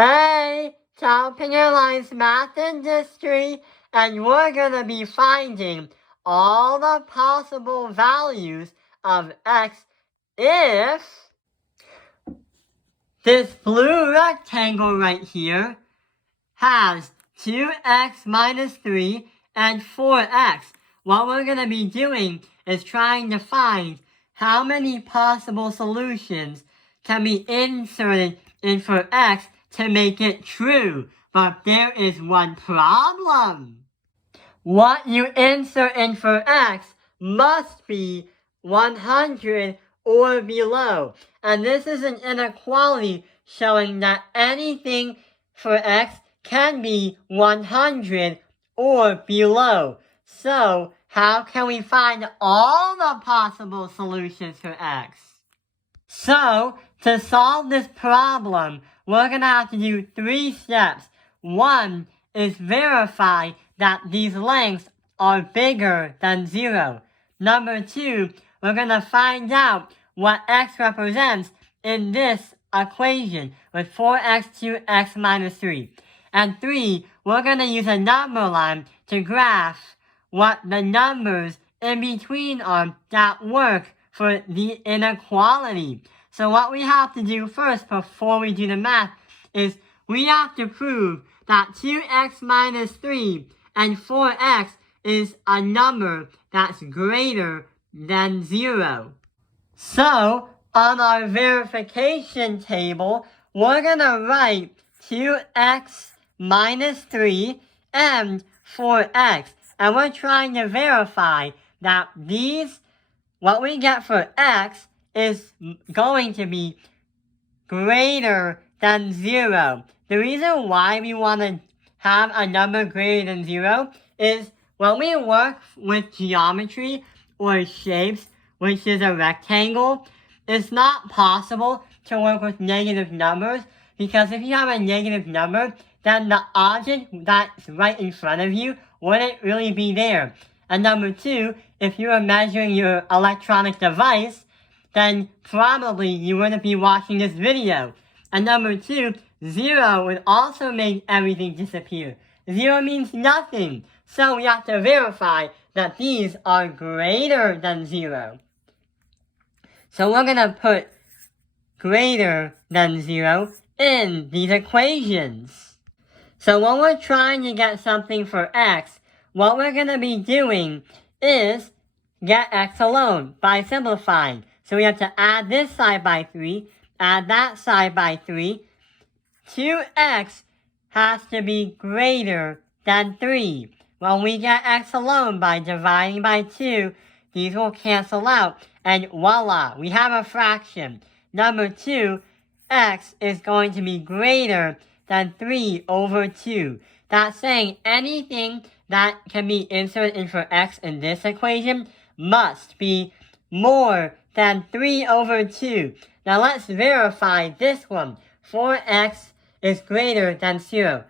Hey, Topping Airlines Math Industry, and we're gonna be finding all the possible values of x if this blue rectangle right here has 2x minus 3 and 4x. What we're gonna be doing is trying to find how many possible solutions can be inserted in for x to make it true. But there is one problem. What you insert in for x must be 100 or below. And this is an inequality showing that anything for x can be 100 or below. So, how can we find all the possible solutions for x? So, to solve this problem, we're going to have to do 3 steps. One is verify that these lengths are bigger than 0. Number 2, we're going to find out what x represents in this equation with 4x to x minus 3. And 3, we're going to use a number line to graph what the numbers in between are that work for the inequality. So what we have to do first before we do the math is we have to prove that 2x minus 3 and 4x is a number that's greater than 0. So, on our verification table, we're going to write 2x minus 3 and 4x. And we're trying to verify that what we get for x is going to be greater than 0. The reason why we want to have a number greater than 0 is when we work with geometry or shapes, which is a rectangle, it's not possible to work with negative numbers, because if you have a negative number, then the object that's right in front of you wouldn't really be there. And number 2, if you were measuring your electronic device, then probably you wouldn't be watching this video. And number 2, 0 would also make everything disappear. 0 means nothing. So we have to verify that these are greater than 0. So we're going to put greater than 0 in these equations. So when we're trying to get something for x, what we're going to be doing is get x alone by simplifying. So we have to add this side by 3, add that side by 3. 2x has to be greater than 3. When we get x alone by dividing by 2, these will cancel out, and voila, we have a fraction. Number 2, x is going to be greater than 3 over 2. That's saying anything that can be inserted in for x in this equation must be more than 3 over 2. Now let's verify this one. 4x is greater than 0.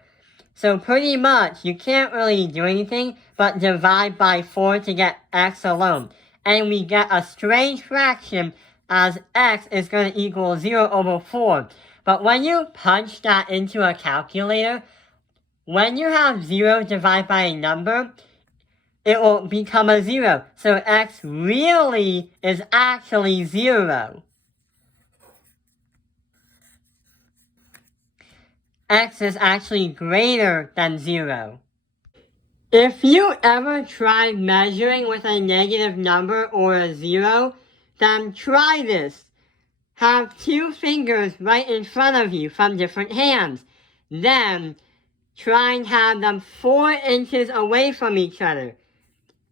So pretty much, you can't really do anything but divide by 4 to get x alone. And we get a strange fraction as x is going to equal 0 over 4. But when you punch that into a calculator, when you have 0 divided by a number, it will become a 0. So x really is actually 0. X is actually greater than 0. If you ever tried measuring with a negative number or a 0, then try this. Have 2 fingers right in front of you from different hands. Then, try and have them 4 inches away from each other.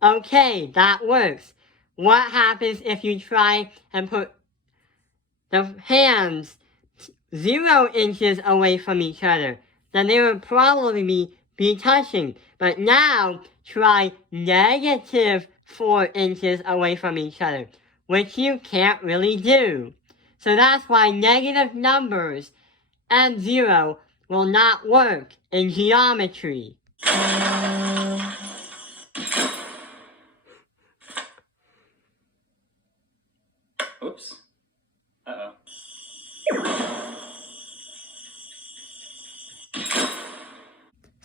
Okay, that works. What happens if you try and put the hands 0 inches away from each other? Then they would probably be touching. But now, try negative 4 inches away from each other, which you can't really do. So that's why negative numbers and 0 will not work in geometry. Oops. Uh-oh.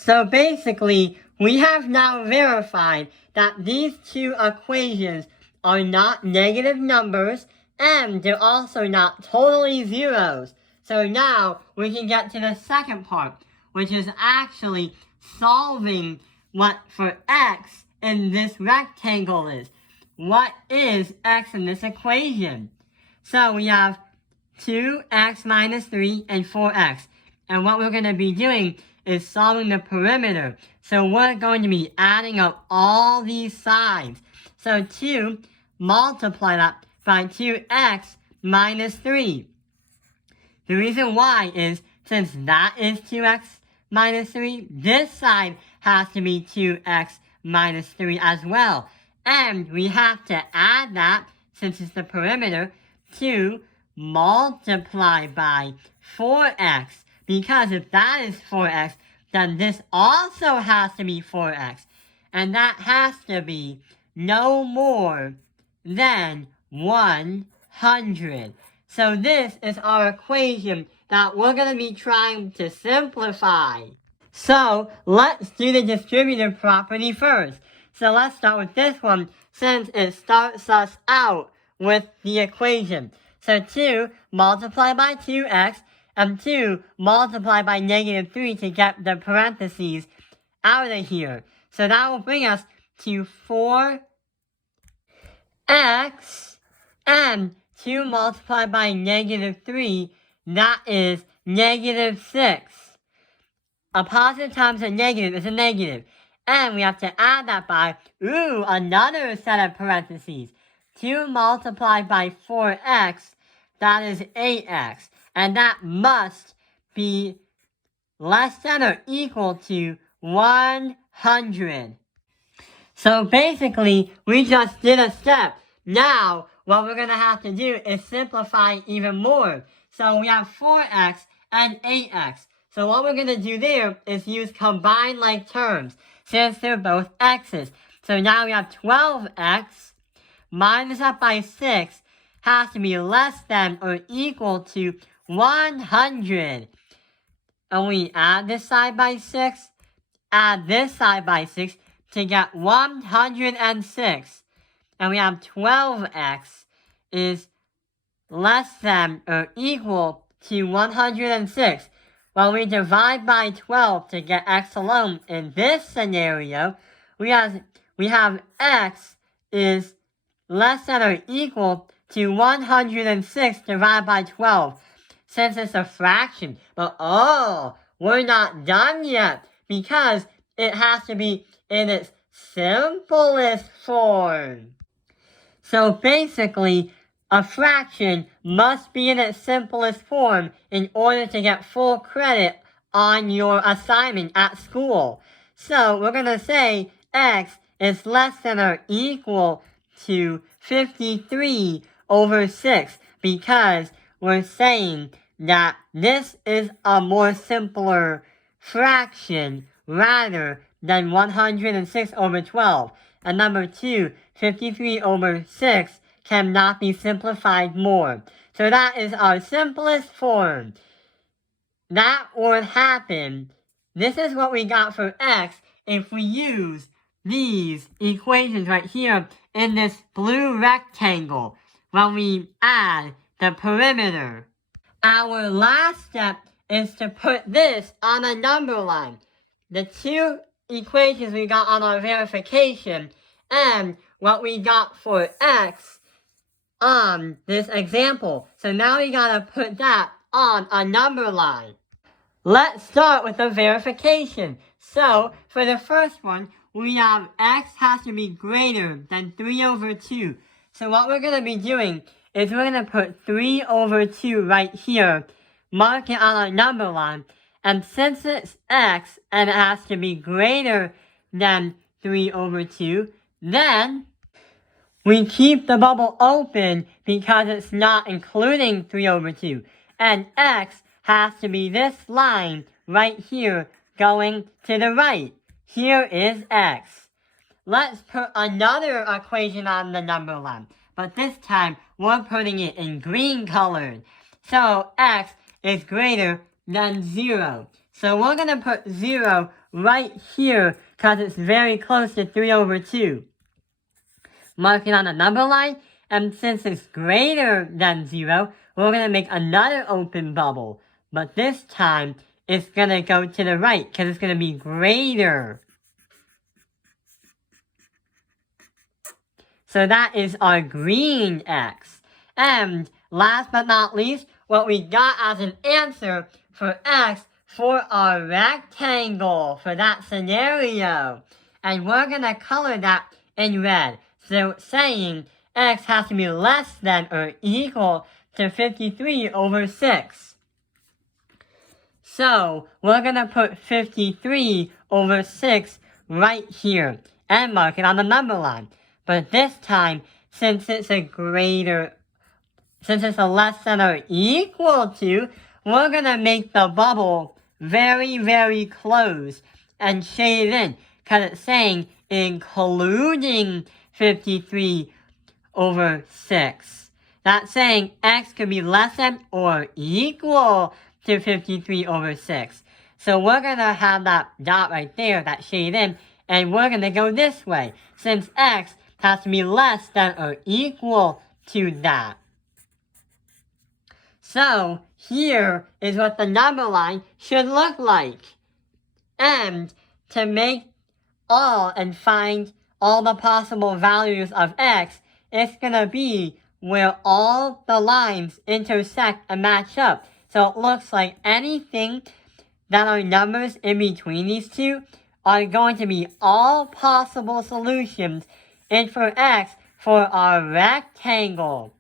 So basically, we have now verified that these two equations are not negative numbers and they're also not totally zeros. So now we can get to the second part, which is actually solving what for x in this rectangle is. What is x in this equation? So we have 2x minus 3 and 4x. And what we're going to be doing is solving the perimeter. So we're going to be adding up all these sides. So 2, multiply that by 2x minus 3. The reason why is since that is 2x minus 3, this side has to be 2x minus 3 as well. And we have to add that, since it's the perimeter, to multiply by 4x. Because if that is 4x, then this also has to be 4x. And that has to be no more than 100. So this is our equation that we're going to be trying to simplify. So let's do the distributive property first. So let's start with this one since it starts us out with the equation. So 2 multiplied by 2x and 2 multiplied by negative 3 to get the parentheses out of here. So that will bring us to 4x and 2 multiplied by negative 3, that is negative 6. A positive times a negative is a negative. And we have to add that by, another set of parentheses. 2 multiplied by 4x, that is 8x. And that must be less than or equal to 100. So basically, we just did a step. Now, what we're going to have to do is simplify even more. So we have 4x and 8x. So what we're going to do there is use combined like terms, since they're both x's. So now we have 12x minus that by 6 has to be less than or equal to 100. And we add this side by 6, add this side by 6 to get 106. And we have 12x is less than or equal to 106. When we divide by 12 to get x alone in this scenario, we have x is less than or equal to 106 divided by 12, since it's a fraction. But we're not done yet, because it has to be in its simplest form. So basically, a fraction must be in its simplest form in order to get full credit on your assignment at school. So we're going to say x is less than or equal to 53 over 6, because we're saying that this is a more simpler fraction rather than 106 over 12. And number 2, 53 over 6 cannot be simplified more. So that is our simplest form. That would happen. This is what we got for x if we use these equations right here in this blue rectangle when we add the perimeter. Our last step is to put this on a number line. The two equations we got on our verification and what we got for x on this example. So now we gotta put that on a number line. Let's start with the verification. So for the first one, we have x has to be greater than 3 over 2. So what we're gonna be doing is we're gonna put 3 over 2 right here, mark it on our number line, and since it's x and it has to be greater than 3 over 2, then we keep the bubble open because it's not including 3 over 2. And x has to be this line right here going to the right. Here is x. Let's put another equation on the number line, but this time we're putting it in green colored. So x is greater than 0. So we're going to put 0 right here because it's very close to 3 over 2. Mark it on the number line, and since it's greater than 0, we're going to make another open bubble. But this time, it's going to go to the right because it's going to be greater. So that is our green x. And last but not least, what we got as an answer for x for our rectangle for that scenario. And we're going to color that in red. So saying x has to be less than or equal to 53 over 6. So we're going to put 53 over 6 right here and mark it on the number line. But this time, since it's a less than or equal to, we're going to make the bubble very, very close and shade it in because it's saying including 53 over 6. That's saying x could be less than or equal to 53 over 6. So we're going to have that dot right there, that shade in, and we're going to go this way since x has to be less than or equal to that. So here is what the number line should look like. And to make all and find all the possible values of x, it's going to be where all the lines intersect and match up. So it looks like anything that are numbers in between these two are going to be all possible solutions and for x for our rectangle.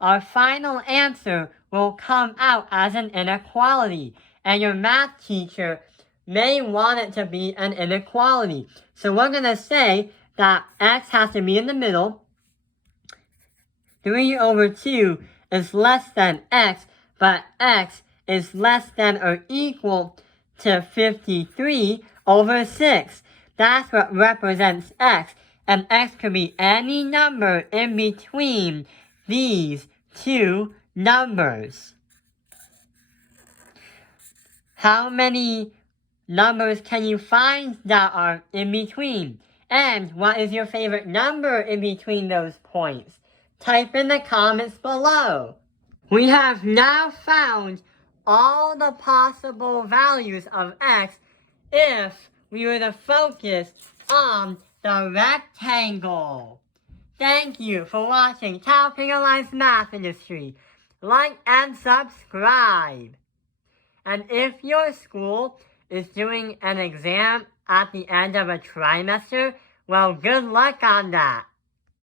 Our final answer will come out as an inequality, and your math teacher may want it to be an inequality. So we're going to say that x has to be in the middle. 3 over 2 is less than x, but x is less than or equal to 53 over 6. That's what represents x, and x could be any number in between these two numbers. How many numbers can you find that are in between? And what is your favorite number in between those points? Type in the comments below. We have now found all the possible values of x if we were to focus on the rectangle. Thank you for watching Talpinger Line's Math Industry. Like and subscribe. And if your school is doing an exam at the end of a trimester, well, good luck on that.